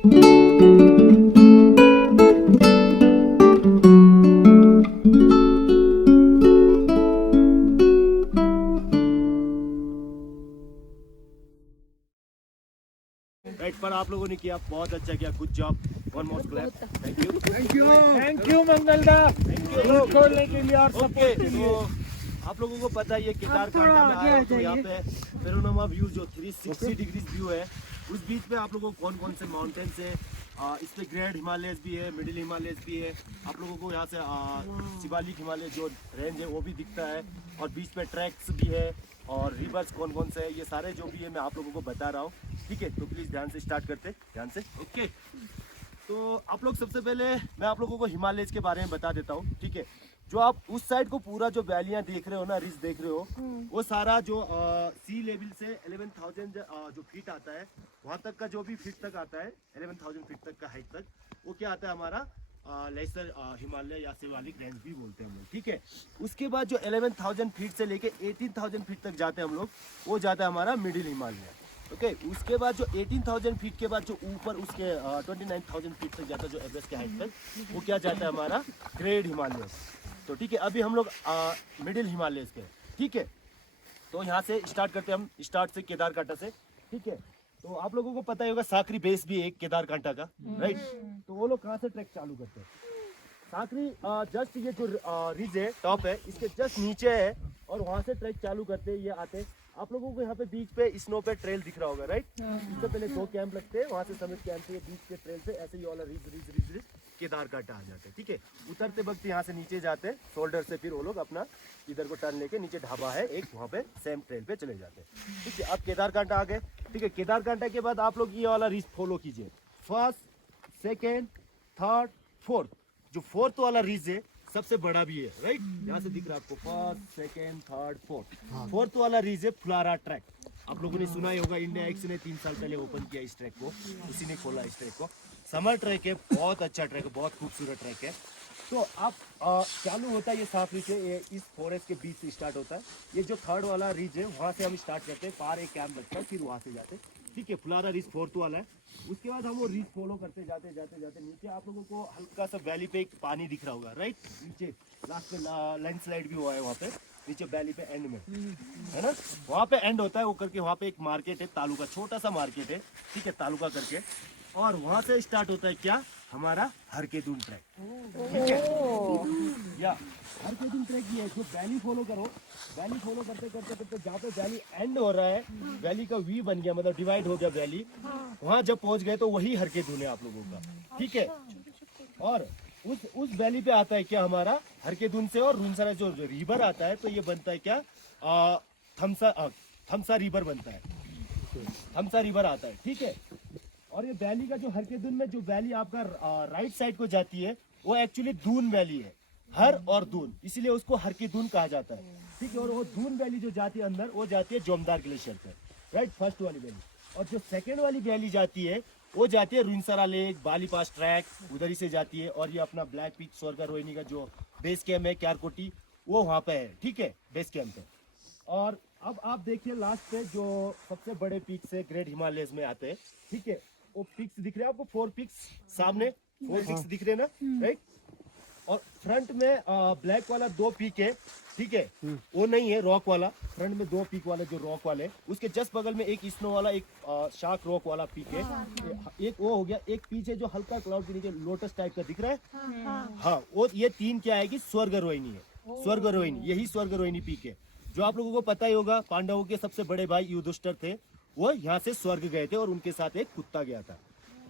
Right, पर आप लोगों ने किया, बहुत अच्छा किया, good job, one more clap, thank you, thank you मंगलदा, खोलने के लिए और ओके। तो आप लोगों को पता है ये केदारकांठा में आया हो तो यहाँ पे पैनोरामा व्यू जो 360 डिग्री व्यू है, उस बीच में आप लोगों को कौन कौन से माउंटेन्स है, इस पे ग्रेट हिमालयस भी है, मिडिल हिमालयस भी है, आप लोगों को यहाँ से शिवालिक हिमालय जो रेंज है वो भी दिखता है, और बीच में ट्रैक्स भी है, और रिवर्स कौन कौन से है, ये सारे जो भी है मैं आप लोगों को बता रहा हूँ, ठीक है। तो प्लीज़ ध्यान से स्टार्ट करते, ध्यान से, ओके। तो आप लोग सबसे पहले मैं आप लोगों को हिमालयस के बारे में बता देता हूँ, ठीक है। जो आप उस साइड को पूरा जो वैलियां देख रहे हो ना, रिज देख रहे हो, वो सारा जो सी लेवल से 11,000 जो फीट आता है, वहाँ तक का जो भी फीट तक आता है, 11,000 फीट तक का हाइट तक, वो क्या आता है हमारा लेसर हिमालय या शिवालिक रेंज भी बोलते हैं हम लोग, ठीक है। उसके बाद जो 11,000 फीट से लेके 18,000 फीट तक जाते हैं हम लोग, वो जाता है हमारा मिडिल हिमालय, ओके। उसके बाद जो 18,000 फीट के बाद जो ऊपर उसके 29,000 फीट तक जाता है जो एवरेस्ट के हाइट तक, वो क्या जाता है हमारा ग्रेट हिमालय। तो ठीक है, अभी हम लोग मिडिल हिमालय के, ठीक है। तो यहाँ से स्टार्ट करते हैं हम, स्टार्ट से केदारकांठा से, ठीक है। तो आप लोगों को पता ही होगा साकरी बेस भी एक केदारकांठा का, राइट। तो वो लोग कहाँ से ट्रैक चालू करते हैं, साकरी जस्ट ये जो रिज है, टॉप है, इसके जस्ट नीचे है, और वहाँ से ट्रैक चालू करते हैं, ये आते। आप लोगों को यहाँ पे बीच पे स्नो पे ट्रेल दिख रहा होगा, राइट। इससे पहले 2 कैंप लगते हैं, वहाँ से समिट कैंप से बीच के ट्रेल से ऐसे ही वाला ridge ridge ridge ridge Kedarkantha आ जाते हैं, ठीक है। उतरते वक्त यहाँ से नीचे जाते हैं शोल्डर से, फिर वो लोग अपना इधर को टर्न लेके नीचे ढाबा है एक, वहाँ पे सेम ट्रेल पे चले जाते हैं, ठीक है। अब केदारकांठा आ गए, ठीक है। केदारकांठा के बाद आप लोग ये वाला रिज फॉलो कीजिए, फर्स्ट, सेकेंड, थर्ड, फोर्थ। जो फोर्थ वाला रिज है सबसे बड़ा भी है, राइट। यहाँ से दिख रहा है आपको, first, second, third, fourth. Fourth वाला रिज है फुलारा ट्रैक, आप लोगों ने सुना ही होगा, इंडिया एक्स ने 3 साल पहले ओपन किया इस ट्रैक को, उसी ने खोला इस ट्रैक को। समर ट्रैक है, बहुत अच्छा ट्रैक है, बहुत खूबसूरत ट्रैक है। तो आप चालू होता है ये साफरी से, ये इस फॉरेस्ट के बीच से स्टार्ट होता है। ये जो थर्ड वाला रिज है वहाँ से हम स्टार्ट करते हैं, पार एक कैंप लगता है, फिर वहाँ से जाते हैं, ठीक है। फुलारा रिज फोर्थ वाला है। उसके बाद हम वो रिज फॉलो करते जाते जाते जाते नीचे आप लोगों को हल्का सा वैली पे एक पानी दिख रहा होगा, राइट। नीचे लास्ट में लैंडस्लाइड भी हुआ है वहाँ पे नीचे वैली पे एंड में, है ना, वहाँ पे एंड होता है वो करके। वहाँ पे एक मार्केट है तालुका, छोटा सा मार्केट है, ठीक है, तालुका करके। और वहाँ से स्टार्ट होता है क्या हमारा हरकेदुन ट्रैक, ठीक है। या हरकेदुन ट्रैक ये है, जो वैली फॉलो करो, वैली फॉलो करते करते करते जहाँ पे वैली एंड हो रहा है, वैली का वी बन गया, मतलब डिवाइड हो गया वैली, वहाँ जब पहुँच गए तो वही हरकेदुन है आप लोगों का, ठीक है। और उस वैली पे आता है क्या हमारा हरकेदुन से, और रुनसरा जो रिवर आता है, तो ये बनता है क्या थमसा रिवर बनता है, थमसा रिवर आता है, ठीक है। और ये वैली का जो हरकेदुन में जो वैली आपका राइट साइड को जाती है, वो एक्चुअली दून वैली है, हर और दून, इसीलिए उसको हरकेदुन कहा जाता है, ठीक है। और वो दून वैली जो जाती है अंदर, वो जाती है जोमदार ग्लेशियर पे, राइट, फर्स्ट वाली वैली। और जो सेकेंड वाली वैली जाती है, वो जाती है रुनसरा लेक, बाली पास ट्रैक, उधर ही से जाती है। और ये अपना ब्लैक पीच स्वर्ग रोहिणी का जो बेस कैम्प है क्यारकोटी, वो वहाँ पे है, ठीक है, बेस कैम्प पे। और अब आप देखिए लास्ट पे जो सबसे बड़े पीक से ग्रेट हिमालयस में आते हैं, ठीक है। वो पिक्स दिख रहे हैं आपको, 4 पिक्स सामने, 4 पिक्स दिख रहे हैं ना, राइट। और फ्रंट में ब्लैक वाला 2 पीक है, ठीक है, वो नहीं है रॉक वाला, फ्रंट में 2 पीक वाला जो रॉक वाले, उसके जस्ट बगल में एक स्नो वाला, एक शार्क रॉक वाला पीक है, एक वो हो गया। एक पीछे जो हल्का क्लाउड के नीचे लोटस टाइप का दिख रहा है, हाँ, वो ये 3 क्या है कि स्वर्ग रोहिणी है, स्वर्ग रोहिणी, यही स्वर्ग रोहिणी पीक है। जो आप लोगों को पता ही होगा, पांडवों के सबसे बड़े भाई युधिष्ठिर थे, वो यहाँ से स्वर्ग गए थे और उनके साथ एक कुत्ता गया था।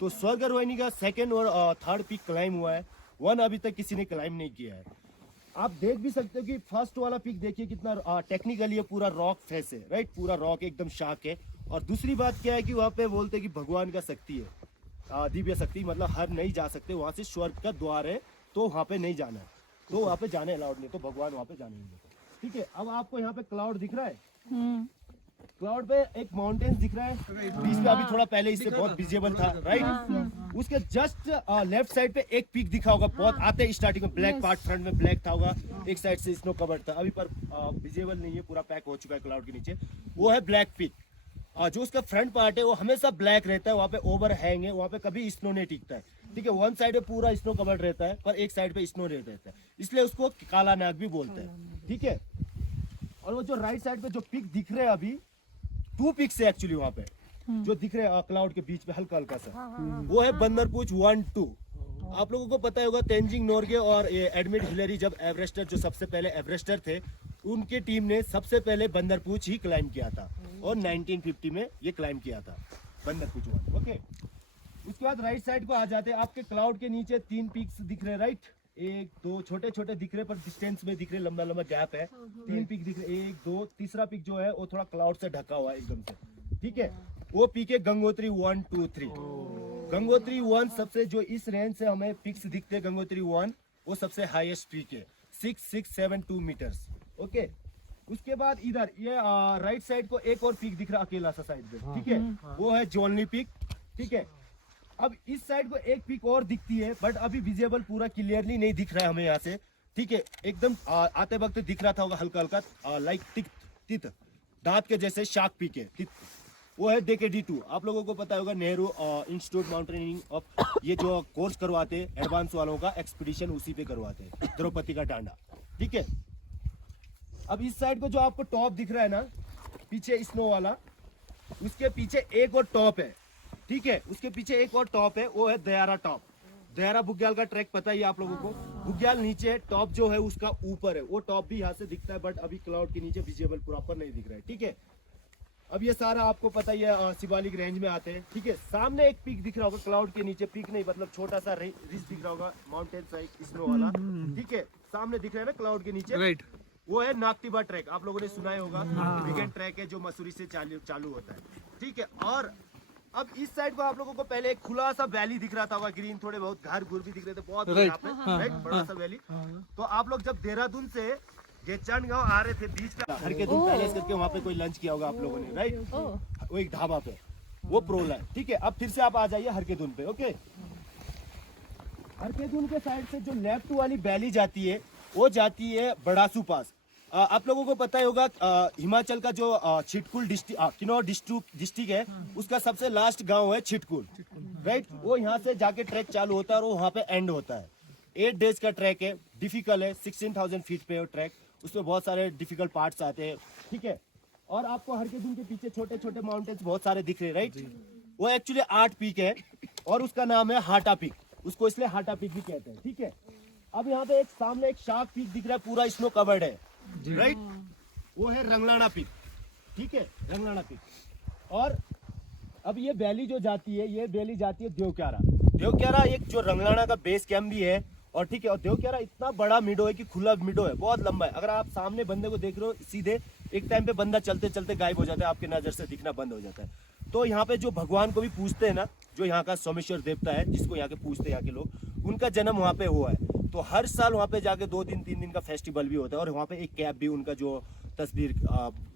तो स्वर्ग रोहिणी का सेकंड और थर्ड पीक क्लाइम हुआ है, 1 अभी तक किसी ने क्लाइम नहीं किया है। आप देख भी सकते हो कि फर्स्ट वाला पीक देखिए कितना टेक्निकली है, पूरा रॉक फेस है, राइट, पूरा रॉक एकदम शार्क है। और दूसरी बात क्या है कि वहाँ पे बोलते हैं कि भगवान का शक्ति है, दिव्य शक्ति, मतलब हर नहीं जा सकते वहाँ से, स्वर्ग का द्वार है, तो वहाँ पे नहीं जाना है, तो वहाँ पे जाने अलाउड नहीं, तो भगवान वहाँ पे जाने नहीं देते, ठीक है। अब आपको यहाँ पे क्लाउड दिख रहा है, क्लाउड पे एक माउंटेन्स दिख रहा है, बीच में अभी थोड़ा पहले इससे बहुत विजिबल था, राइट। उसके जस्ट लेफ्ट साइड पे एक पीक दिखा होगा, बहुत आते स्टार्टिंग में ब्लैक पार्ट फ्रंट में ब्लैक था होगा, एक साइड से स्नो कवर्ड था, अभी पर विजिबल नहीं है, पूरा पैक हो चुका है क्लाउड के नीचे, वो है ब्लैक पीक। जो उसका फ्रंट पार्ट है वो हमेशा ब्लैक रहता है, वहाँ पे ओवर हैंग है, वहाँ पे कभी स्नो नहीं टिकता है, ठीक है। वन साइड पे पूरा स्नो कवर्ड रहता है पर एक साइड पे स्नो नहीं रहता है, इसलिए उसको काला नाग भी बोलते हैं, ठीक है। और वो जो राइट साइड पे जो पिक दिख रहे हैं अभी 2 पिक्स है एक्चुअली वहाँ पे जो दिख रहे हैं क्लाउड के बीच में हल्का हल्का सा, वो है बंदरपूछ 1, 2। आप लोगों को पता होगा तेंजिंग नोर्गे और एडमिट हिलरी जब एवरेस्टर जो सबसे पहले एवरेस्टर थे उनके टीम ने सबसे पहले बंदरपूछ ही क्लाइम किया था और 1950 में ये क्लाइम किया था बंदरपूछ 1, ओके। उसके बाद राइट साइड को आ जाते हैं, आपके क्लाउड के नीचे 3 पिक्स दिख रहे हैं, राइट। 1, 2 छोटे छोटे दिख रहे पर डिस्टेंस में दिख रहे, लंबा लंबा गैप है। 3 पिक दिख रहे, 1, 2, तीसरा पिक जो है वो थोड़ा क्लाउड से ढका हुआ है एकदम से, ठीक है। वो पिक है गंगोत्री 1, 2, 3। गंगोत्री 1 सबसे जो इस रेंज से हमें पिक्स दिखते हैं, गंगोत्री 1 वो सबसे हाईएस्ट पीक है 6672 मीटर्स, ओके। उसके बाद इधर ये राइट साइड को एक और पीक दिख रहा है अकेला सा साइड में, ठीक है, वो है जोलनी पीक, ठीक है। अब इस साइड को एक पीक और दिखती है बट अभी विजिबल पूरा क्लियरली नहीं दिख रहा है हमें यहाँ से, ठीक है। एकदम आते वक्त दिख रहा था होगा हल्का हल्का लाइक तित दांत के जैसे शार्क पीक है तित, वो है DKD2। आप लोगों को पता होगा नेहरू इंस्टीट्यूट माउंटेनिंग ऑफ ये जो कोर्स करवाते हैं एडवांस वालों का एक्सपीडिशन उसी पे करवाते हैं, द्रौपदी का डांडा, ठीक है। अब इस साइड को जो आपको टॉप दिख रहा है ना पीछे स्नो वाला, उसके पीछे एक और टॉप है, ठीक है। उसके पीछे एक और टॉप है, वो है दयारा टॉप। दयारा बुग्याल का ट्रैक पता ही आप लोगों को, बुग्याल नीचे टॉप जो है उसका ऊपर है, वो टॉप भी यहाँ से दिखता है बट अभी क्लाउड के नीचे विजिबल प्रॉपर नहीं दिख रहा है, ठीक है। अब ये सारा आपको पता ही है शिवालिक रेंज में आते हैं, ठीक है। सामने एक पीक दिख रहा होगा क्लाउड के नीचे, पीक नहीं मतलब छोटा सा रिज दिख रहा होगा माउंटेन साइड स्नो वाला, ठीक है। सामने दिख रहा है ना क्लाउड के नीचे, राइट। वो है नागतिबा ट्रैक, आप लोगों ने सुना ही होगा, वीकेंड ट्रैक है जो मसूरी से चालू होता है, ठीक है। और अब इस साइड को आप लोगों को पहले एक खुला सा वैली दिख रहा था होगा, ग्रीन थोड़े बहुत घर गुर भी दिख रहे थे बहुत यहाँ पे, राइट, बड़ा सा वैली। तो आप लोग जब देहरादून से गेचान गांव आ रहे थे बीच का हरकेदुन पैलेस करके वहाँ पे कोई लंच किया होगा आप लोगों ने, राइट, वो एक ढाबा पे, वो प्रोल है, ठीक है। अब फिर से आप आ जाइए हरकेदुन पे, ओके। हरकेदुन के साइड से जो लेफ्ट वाली वैली जाती है वो जाती है बड़ासू पास। आप लोगों को पता ही होगा हिमाचल का जो छिटकुल डिस्ट्रिक्ट किन्नौर डिस्ट्रिक्ट है उसका सबसे लास्ट गांव है छिटकुल, राइट। वो यहाँ से जाके ट्रैक चालू होता है और वो वहाँ पे एंड होता है। 8 डेज का ट्रैक है, डिफिकल्ट है, 16,000 फीट पे है ट्रैक, उसमें बहुत सारे डिफिकल्ट पार्ट्स आते हैं, ठीक है। और आपको हरकेदुन के पीछे छोटे छोटे माउंटेन्स बहुत सारे दिख रहे हैं, राइट। वो एक्चुअली 8 पीक है और उसका नाम है हाटा पीक, उसको इसलिए हाटा पीक भी कहते हैं, ठीक है। अब यहाँ पे एक सामने एक शार्क पीक दिख रहा है, पूरा स्नो कवर्ड है, राइट, वो है रंगलाना पीक, ठीक है, रंगलाना पीक। और अब ये वैली जो जाती है, ये वैली जाती है देवक्यारा। देवक्यारा एक जो रंगलाना का बेस कैंप भी है, और ठीक है, और देवक्यारा इतना बड़ा मिडो है कि खुला मिडो है, बहुत लंबा है। अगर आप सामने बंदे को देख रहे हो सीधे, एक टाइम पे बंदा चलते चलते गायब हो जाता है, आपके नजर से दिखना बंद हो जाता है। तो यहाँ पे जो भगवान को भी पूछते हैं ना, जो यहाँ का सोमेश्वर देवता है जिसको यहाँ के पूछते हैं यहाँ के लोग, उनका जन्म वहाँ पे हुआ है। तो हर साल वहाँ पे जाके 2 दिन 3 दिन का फेस्टिवल भी होता है, और वहाँ पे एक कैंप भी उनका जो तस्वीर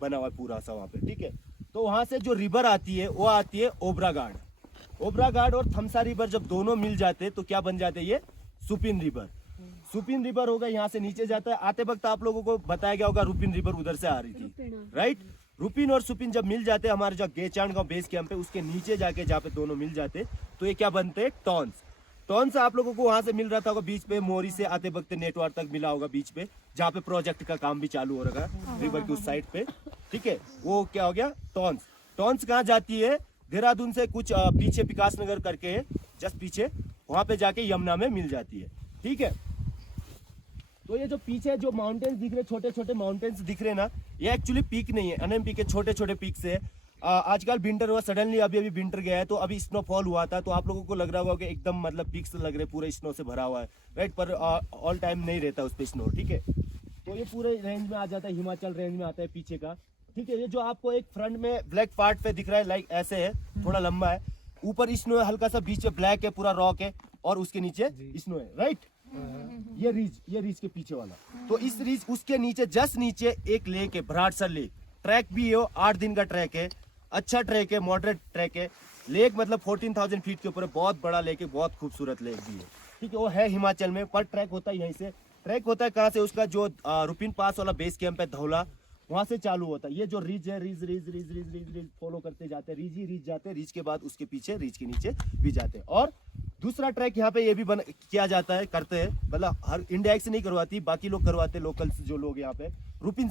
बना हुआ है पूरा सा वहाँ पे, ठीक है। तो वहाँ से जो रिवर आती है वो आती है ओब्रागाड। ओब्रागाड और थमसा रिवर जब दोनों मिल जाते तो क्या बन जाते, ये सुपिन रिवर। सुपिन रिवर होगा, यहाँ से नीचे जाता है। आते वक्त आप लोगों को बताया गया होगा रुपिन रिवर उधर से आ रही थी, राइट। रुपिन और सुपिन जब मिल जाते हमारे जो गेचान गांव बेस कैंप है उसके नीचे जाके जहाँ पे दोनों मिल जाते तो ये क्या बनते, टॉन्स। टॉन्स आप लोगों को वहां से मिल रहा था बीच पे, मोरी से आते वक्त नेटवर्क तक मिला होगा बीच पे, जहाँ पे प्रोजेक्ट का काम भी चालू हो रहा है रिवर की उस साइड पे, ठीक है। वो क्या हो गया, टॉन्स। टॉन्स कहाँ जाती है, देहरादून से कुछ पीछे विकास नगर करके है जस्ट पीछे, वहां पे जाके यमुना में मिल जाती है, ठीक है। तो ये जो पीछे जो माउंटेन्स दिख रहे, छोटे छोटे माउंटेन्स दिख रहे ना, ये एक्चुअली पीक नहीं है, एनएमपी के छोटे छोटे पीक से। आजकल विंटर हुआ, सडनली अभी विंटर गया है तो अभी स्नोफॉल हुआ था, तो आप लोगों को लग रहा होगा कि एकदम मतलब पीक्स लग रहे पूरे स्नो से भरा हुआ है, राइट। पर ऑल टाइम नहीं रहता उस पर स्नो, ठीक है। तो ये पूरे रेंज में आ जाता है, हिमाचल रेंज में आता है पीछे का, ठीक है। ये जो आपको एक फ्रंट में ब्लैक पार्ट पे दिख रहा है, लाइक ऐसे है, थोड़ा लंबा है, ऊपर स्नो है हल्का सा, बीच में ब्लैक है, पूरा रॉक है, और उसके नीचे स्नो है, राइट। ये रीज के पीछे वाला, तो इस रीज उसके नीचे जस्ट नीचे एक लेक है, भराड़सर लेक। ट्रैक भी है, 8 दिन का ट्रैक है, अच्छा ट्रैक है, मॉडरेट ट्रैक है। लेक मतलब 14,000 फीट के ऊपर, बहुत बड़ा लेक है, बहुत खूबसूरत लेक भी है, ठीक है। वो है हिमाचल में, पर ट्रैक होता है यहीं से। ट्रैक होता है कहाँ से, उसका जो रुपिन पास वाला बेस कैंप है धौला, वहां से चालू होता है। ये जो रिज है, रिज फॉलो करते जाते हैं, रिज जाते हैं, रिज के बाद उसके पीछे रिज के नीचे भी जाते हैं। और दूसरा ट्रैक यहाँ पे ये भी किया जाता है, करते हैं, मतलब हर इंडिया से नहीं करवाती, बाकी लोग करवाते हैं, लोकल जो लोग यहाँ पे। रुपिन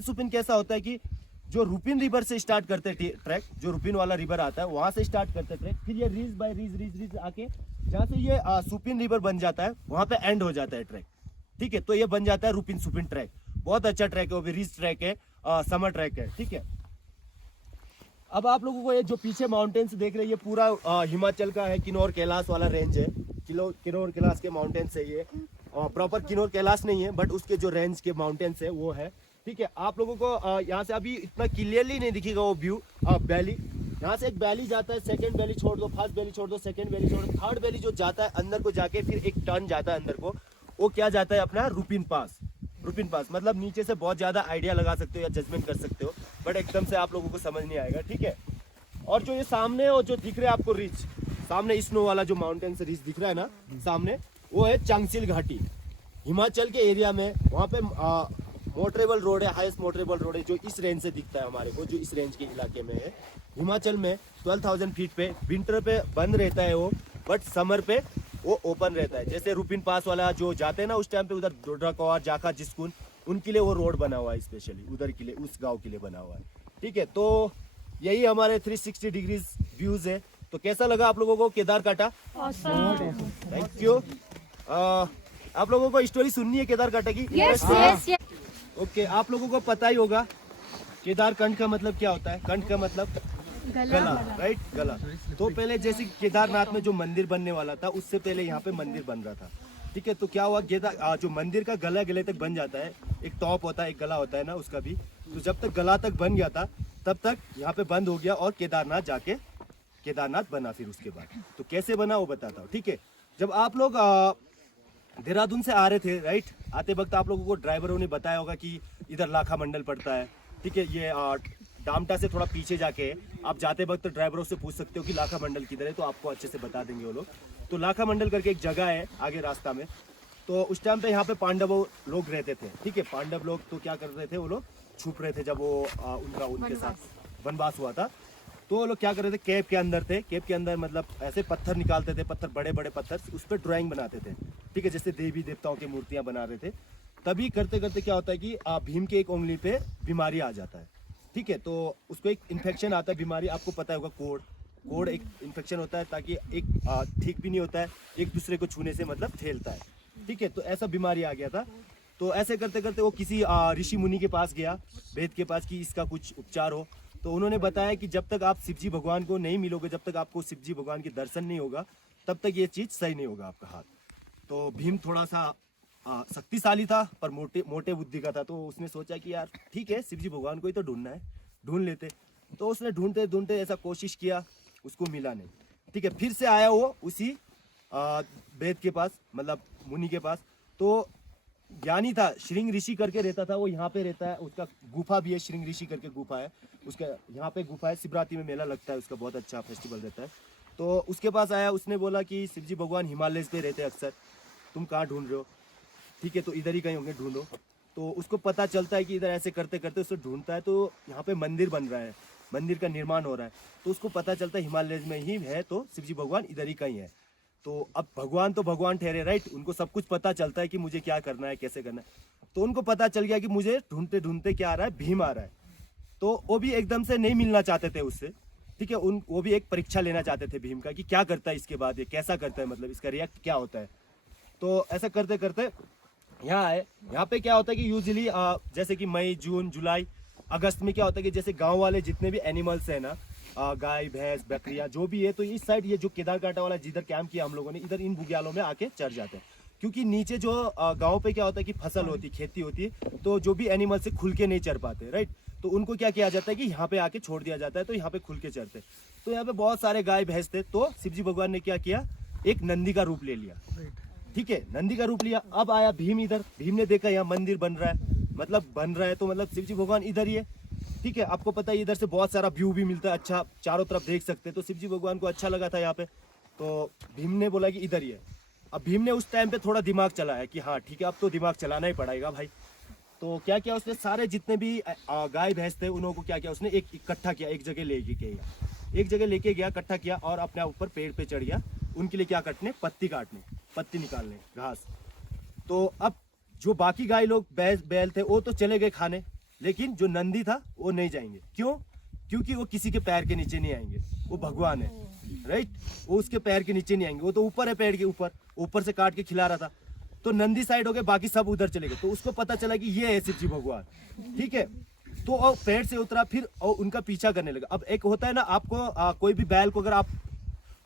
सुपिन कैसा होता है कि जो रुपिन रिवर से स्टार्ट करते हैं ट्रैक, जो रुपिन वाला रिवर आता है वहां से स्टार्ट करते हैं ट्रैक, फिर ये रिज बाय रिज आके जहाँ से ये सुपिन रिवर बन जाता है वहां पे एंड हो जाता है ट्रैक। ठीक है, तो ये बन जाता है रुपिन सुपिन ट्रैक। बहुत अच्छा ट्रैक है, वो भी रिज ट्रैक है, समर ट्रैक है। ठीक है, अब आप लोगों को ये जो पीछे माउंटेन्स देख रहे हैं, ये पूरा हिमाचल का है, किन्नौर कैलाश वाला रेंज है। किन्नौर कैलाश के माउंटेन्स है ये, प्रॉपर किन्नौर कैलाश नहीं है, बट उसके जो रेंज के माउंटेन्स है वो है। ठीक है, आप लोगों को यहाँ से अभी इतना क्लियरली नहीं दिखेगा वो व्यू, वैली। यहाँ से एक वैली जाता है, सेकंड वैली छोड़ दो, फर्स्ट वैली छोड़ दो, सेकंड वैली छोड़ दो, थर्ड वैली जो जाता है अंदर को जाके फिर एक टर्न जाता है अंदर को, वो क्या जाता है अपना रुपिन पास। मतलब नीचे से बहुत ज्यादा आइडिया लगा सकते हो या जजमेंट कर सकते हो, बट एकदम से आप लोगों को समझ नहीं आएगा। ठीक है, और जो ये सामने और जो दिख रहा है आपको रिज, सामने स्नो वाला जो माउंटेन से रिज दिख रहा है ना सामने, वो है चांगसिल घाटी, हिमाचल के एरिया में। वहाँ पे मोटरेबल रोड है, हाईएस्ट मोटरेबल रोड है, जो इस रेंज से दिखता है हमारे को, जो इस रेंज के इलाके में है हिमाचल में। 12,000 फीट पे विंटर पे बंद रहता है वो, बट समर पे वो ओपन रहता है। जैसे रुपिन पास वाला जो जाते हैं ना उस टाइम पे, उधर डोडराकोर, जाखा, जिस्कुन, उनके लिए वो रोड बना हुआ है स्पेशली, उधर के लिए, उस गांव के लिए बना हुआ है। ठीक है, तो यही हमारे 360 डिग्रीज व्यूज है। तो कैसा लगा आप लोगों को केदार काटा? Thank you. आप लोगों को स्टोरी सुननी है केदार काटा की? yes. ओके, आप लोगों को पता ही होगा केदार कंठ का मतलब क्या होता है। कंठ का मतलब गला, राइट, गला। तो पहले जैसे केदारनाथ में जो मंदिर बनने वाला था, उससे पहले यहाँ पे मंदिर बन रहा था। ठीक है, तो क्या हुआ, जो मंदिर का गला गले तक बन जाता है, एक टॉप होता है, एक गला होता है ना उसका भी, तो जब तक गला तक बन गया था तब तक यहाँ पे बंद हो गया और केदारनाथ जाके केदारनाथ बना। फिर उसके बाद तो कैसे बना वो बताता हूँ। ठीक है, जब आप लोग देहरादून से आ रहे थे, राइट, आते वक्त आप लोगों को ड्राइवरों ने बताया होगा कि इधर लाखा मंडल पड़ता है। ठीक है, ये डामटा से थोड़ा पीछे जाके आप जाते वक्त ड्राइवरों से पूछ सकते हो कि लाखा मंडल किधर है, तो आपको अच्छे से बता देंगे वो लोग। तो लाखा मंडल करके एक जगह है आगे रास्ता में, तो उस टाइम पे यहाँ पे पांडव लोग रहते थे। ठीक है, पांडव लोग तो क्या कर रहे थे, वो लोग छुप रहे थे जब वो उनके साथ वनवास हुआ था। तो वो लोग क्या कर रहे थे, केव के अंदर थे, केव के अंदर मतलब ऐसे पत्थर निकालते थे, पत्थर बड़े बड़े पत्थर, उस पर ड्राइंग बनाते थे। ठीक है, जैसे देवी देवताओं की मूर्तियां बना रहे थे। तभी करते करते क्या होता है कि भीम के एक उंगली पे बीमारी आ जाता है। ठीक है, तो उसको एक इन्फेक्शन आता है, बीमारी आपको पता होगा, कोड़ एक इन्फेक्शन होता है, ताकि एक ठीक भी नहीं होता है, एक दूसरे को छूने से मतलब फैलता है। ठीक है, तो ऐसा बीमारी आ गया था। तो ऐसे करते करते वो किसी ऋषि मुनि के पास गया, वेद के पास, कि इसका कुछ उपचार हो। तो उन्होंने बताया कि जब तक आप शिवजी भगवान को नहीं मिलोगे, जब तक आपको शिवजी भगवान के दर्शन नहीं होगा, तब तक ये चीज़ सही नहीं होगा आपका हाथ। तो भीम थोड़ा सा शक्तिशाली था पर मोटे बुद्धि का था, तो उसने सोचा कि यार ठीक है, शिवजी भगवान को ही तो ढूंढना है, ढूंढ लेते। तो उसने ढूंढते ढूंढते ऐसा कोशिश किया, उसको मिला नहीं। ठीक है, फिर से आया वो उसी वेद के पास, मतलब मुनि के पास। तो ज्ञानी था, श्रृंग ऋषि करके रहता था, वो यहाँ पे रहता है, उसका गुफा भी है, श्रृंग ऋषि करके गुफा है उसका, यहाँ पे गुफा है। शिवरात्रि में मेला लगता है उसका, बहुत अच्छा फेस्टिवल रहता है। तो उसके पास आया, उसने बोला कि शिवजी भगवान हिमालय पे रहते हैं अक्सर, तुम कहाँ ढूंढ रहे हो? ठीक है, तो इधर ही कहीं होंगे, ढूंढो। तो उसको पता चलता है कि इधर ऐसे करते करते उसको ढूंढता है, तो यहाँ पे मंदिर बन रहा है, मंदिर का निर्माण हो रहा है। तो उसको पता चलता है हिमालय में ही है, तो शिवजी भगवान इधर ही कहीं है। तो अब भगवान तो भगवान ठहरे, राइट, उनको सब कुछ पता चलता है कि मुझे क्या करना है, कैसे करना है। तो उनको पता चल गया कि मुझे ढूंढते ढूंढते क्या आ रहा है, भीम आ रहा है। तो वो भी एकदम से नहीं मिलना चाहते थे उससे। ठीक है, वो भी एक परीक्षा लेना चाहते थे भीम का, कि क्या करता है इसके बाद, ये कैसा करता है, मतलब इसका रिएक्ट क्या होता है। तो ऐसा करते करते यहाँ आए। यहाँ पे क्या होता है कि यूजुअली जैसे कि मई, जून, जुलाई, अगस्त में क्या होता है कि जैसे गाँव वाले जितने भी एनिमल्स है ना, गाय, भैंस, बकरियां जो भी है, तो इस साइड ये जो केदार कांटा वाला जिधर कैंप किया हम लोगों ने, इधर इन बुग्यालों में आके चढ़ जाते हैं। क्योंकि नीचे जो गांव पे क्या होता है कि फसल होती, खेती होती है, तो जो भी एनिमल से खुल के नहीं चढ़ पाते, राइट, तो उनको क्या किया जाता है कि यहाँ पे आके छोड़ दिया जाता है, तो यहाँ पे खुल के चढ़ते। तो यहाँ पे बहुत सारे गाय भैंस थे, तो शिवजी भगवान ने क्या किया, एक नंदी का रूप ले लिया। ठीक है, नंदी का रूप लिया। अब आया भीम इधर, भीम ने देखा यहाँ मंदिर बन रहा है, मतलब बन रहा है, तो मतलब शिवजी भगवान इधर ही है। ठीक है, आपको पता है इधर से बहुत सारा व्यू भी मिलता है, अच्छा, चारों तरफ देख सकते हैं। तो शिवजी भगवान को अच्छा लगा था यहाँ पे, तो भीम ने बोला कि इधर ही है। अब भीम ने उस टाइम पे थोड़ा दिमाग चलाया कि हाँ ठीक है, अब तो दिमाग चलाना ही पड़ेगा भाई। तो क्या किया उसने, सारे जितने भी गाय भैंस थे उनको क्या किया उसने, एक इकट्ठा किया, एक जगह लेके गया, एक जगह लेके गया, इकट्ठा किया और अपने ऊपर पेड़ पे चढ़ गया, उनके लिए क्या काटने, पत्ती काटने, पत्ती निकालने, घास। तो अब जो बाकी गाय लोग बैल थे वो तो चले गए खाने, लेकिन जो नंदी था वो नहीं जाएंगे। क्यों? क्योंकि वो किसी के पैर के नीचे नहीं आएंगे, वो भगवान है, राइट, वो उसके पैर के नीचे नहीं आएंगे, वो तो ऊपर है, पेड़ के ऊपर, ऊपर से काट के खिला रहा था। तो नंदी साइड हो गए, बाकी सब उधर चले गए। तो उसको पता चला कि ये है शिव जी भगवान, ठीक है। तो वो पेड़ से उतरा फिर और उनका पीछा करने लगा। अब एक होता है ना, आपको कोई भी बैल को अगर आप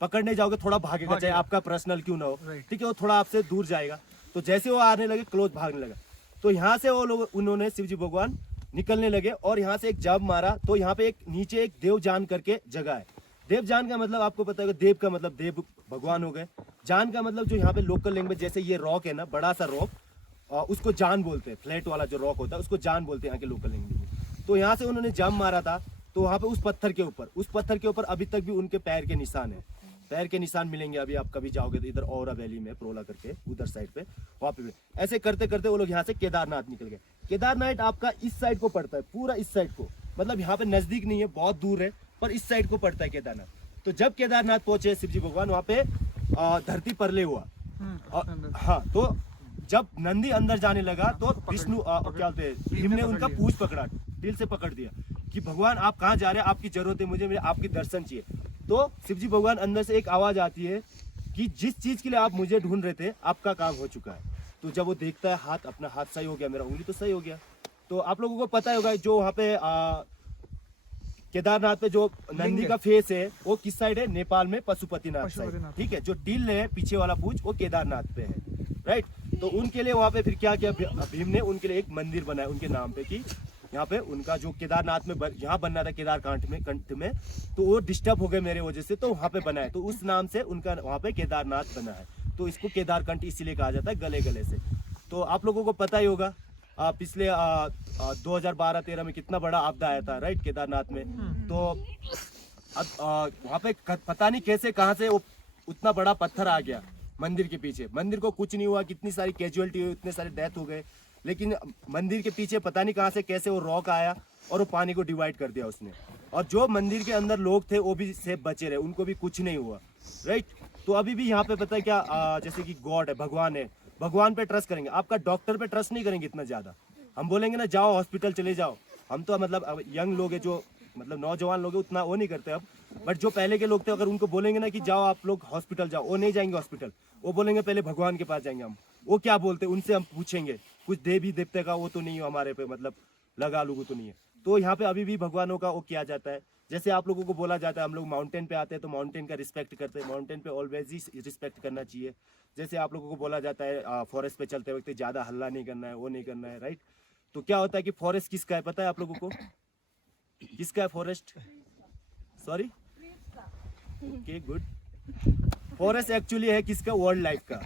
पकड़ने जाओगे थोड़ा भागेगा, चाहे आपका पर्सनल क्यों ना हो, ठीक है, वो थोड़ा आपसे दूर जाएगा। तो जैसे वो आने लगे क्लोज भागने लगा। तो यहाँ से वो लोग, उन्होंने शिव जी भगवान निकलने लगे और यहाँ से एक जब मारा। तो यहाँ पे एक नीचे एक देवजान करके जगह है। देवजान का मतलब आपको पता है, देव का मतलब देव भगवान हो गए, जान का मतलब जो यहाँ पे लोकल लैंग्वेज, जैसे ये रॉक है ना, बड़ा सा रॉक, उसको जान बोलते हैं, फ्लैट वाला जो रॉक होता है उसको जान बोलते हैं यहाँ के लोकल लैंग्वेज में। तो यहाँ से उन्होंने जम मारा था। तो वहाँ पे उस पत्थर के ऊपर अभी तक भी उनके पैर के निशान है, पैर के निशान मिलेंगे। अभी आप कभी जाओगे तो इधर औरा वैली में, प्रोला करके उधर साइड पे, वहाँ पे ऐसे करते करते वो लोग यहाँ से केदारनाथ निकल गए। केदारनाथ आपका इस साइड को पड़ता है, पूरा इस साइड को, मतलब यहाँ पे नजदीक नहीं है, बहुत दूर है, पर इस साइड को पड़ता है केदारनाथ। तो जब केदारनाथ पहुंचे शिव जी भगवान, वहाँ पे धरती परले हुआ। हाँ, तो जब नंदी अंदर जाने लगा तो विष्णु क्या बोलते हैं, भीम ने उनका पूंछ पकड़ा, दिल से पकड़ दिया कि भगवान आप कहाँ जा रहे हैं, आपकी जरूरत है मुझे आपकी दर्शन चाहिए। तो शिव जी भगवान अंदर से एक आवाज आती है कि जिस चीज के लिए आप मुझे ढूंढ रहे थे आपका काम हो चुका है। तो जब वो देखता है हाथ, अपना हाथ सही हो गया, मेरा उंगली तो सही हो गया। तो आप लोगों को पता होगा जो वहाँ पे केदारनाथ पे जो नंदी का फेस है वो किस साइड है, नेपाल में पशुपतिनाथ साइड, ठीक है। जो टील है पीछे वाला पूछ वो केदारनाथ पे है, राइट। तो उनके लिए वहाँ पे फिर क्या किया भीम ने, उनके लिए एक मंदिर बनाया उनके नाम पे, कि यहाँ पे उनका जो केदारनाथ में यहाँ बनना था, केदार कंठ में, तो वो डिस्टर्ब हो गए मेरे वजह से, तो वहाँ पे बनाया, तो उस नाम से उनका वहाँ पे केदारनाथ बना है। तो इसको केदार कंठ इसीलिए कहा जाता है, गले गले से। तो आप लोगों को पता ही होगा पिछले 2012-13 में कितना बड़ा आपदा आया था, राइट, केदारनाथ में। तो अब वहाँ पे पता नहीं कैसे कहाँ से वो उतना बड़ा पत्थर आ गया मंदिर के पीछे। मंदिर को कुछ नहीं हुआ, कितनी सारी कैजुअलिटी हुई, इतने सारे डेथ हो गए, लेकिन मंदिर के पीछे पता नहीं कहाँ से कैसे वो रॉक आया और वो पानी को डिवाइड कर दिया उसने। और जो मंदिर के अंदर लोग थे वो भी सेफ बचे रहे, उनको भी कुछ नहीं हुआ, राइट। तो अभी भी यहाँ पे पता है क्या, जैसे कि गॉड है, भगवान है, भगवान पे ट्रस्ट करेंगे, आपका डॉक्टर पे ट्रस्ट नहीं करेंगे इतना ज्यादा। हम बोलेंगे ना जाओ हॉस्पिटल चले जाओ, हम तो मतलब यंग लोग है, जो मतलब नौजवान लोग है, उतना वो नहीं करते अब। बट जो पहले के लोग थे, अगर उनको बोलेंगे ना कि जाओ आप लोग हॉस्पिटल जाओ, वो नहीं जाएंगे हॉस्पिटल, वो बोलेंगे पहले भगवान के पास जाएंगे हम। वो क्या बोलते हैं उनसे हम पूछेंगे, कुछ देवी देवते का वो तो नहीं हो हमारे पे, मतलब लगा लूगू तो नहीं है। तो यहाँ पे अभी भी भगवानों का वो किया जाता है। जैसे आप लोगों को बोला जाता है, हम लोग माउंटेन पे आते हैं तो माउंटेन का रिस्पेक्ट करते हैं, माउंटेन पे ऑलवेज ही रिस्पेक्ट करना चाहिए। जैसे आप लोगों को बोला जाता है फॉरेस्ट पे चलते वक्त ज़्यादा हल्ला नहीं करना है, वो नहीं करना है, राइट। तो क्या होता है कि फॉरेस्ट किसका है पता है आप लोगों को, किसका है forest? Sorry, okay good. Forest actually है किसका, वर्ल्ड लाइफ का,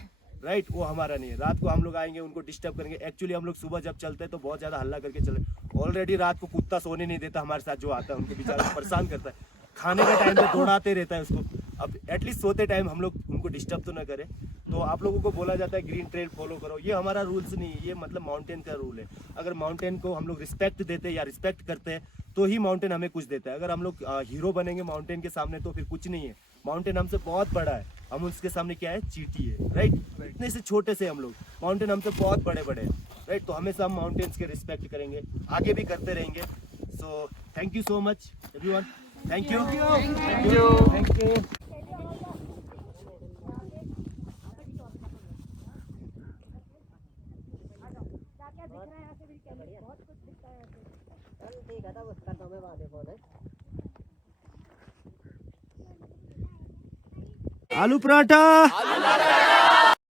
राइट, वो हमारा नहीं है। रात को हम लोग आएंगे उनको डिस्टर्ब करेंगे। एक्चुअली हम लोग सुबह जब चलते हैं तो बहुत ज़्यादा हल्ला करके चले, ऑलरेडी रात को कुत्ता सोने नहीं देता हमारे साथ, जो आता है उनको बेचारा परेशान करता है, खाने के टाइम पे दौड़ाते रहता है उसको। अब एटलीस्ट सोते टाइम हम लोग उनको डिस्टर्ब तो ना करें। तो आप लोगों को बोला जाता है ग्रीन ट्रेल फॉलो करो, ये हमारा रूल्स नहीं है, ये मतलब माउंटेन का रूल है। अगर माउंटेन को हम लोग रिस्पेक्ट देते हैं या रिस्पेक्ट करते हैं तो ही माउंटेन हमें कुछ देता है। अगर हम लोग हीरो बनेंगे माउंटेन के सामने तो फिर कुछ नहीं है। माउंटेन हमसे बहुत बड़ा है, हम उसके सामने क्या है, चींटी है, राइट। इतने से छोटे से हम लोग, माउंटेन हमसे बहुत बड़े बड़े हैं, राइट। तो हमेशा हम माउंटेन्स के रिस्पेक्ट करेंगे, आगे भी करते रहेंगे। So thank you so much everyone, thank you, thank you, thank you. आलू पराठा।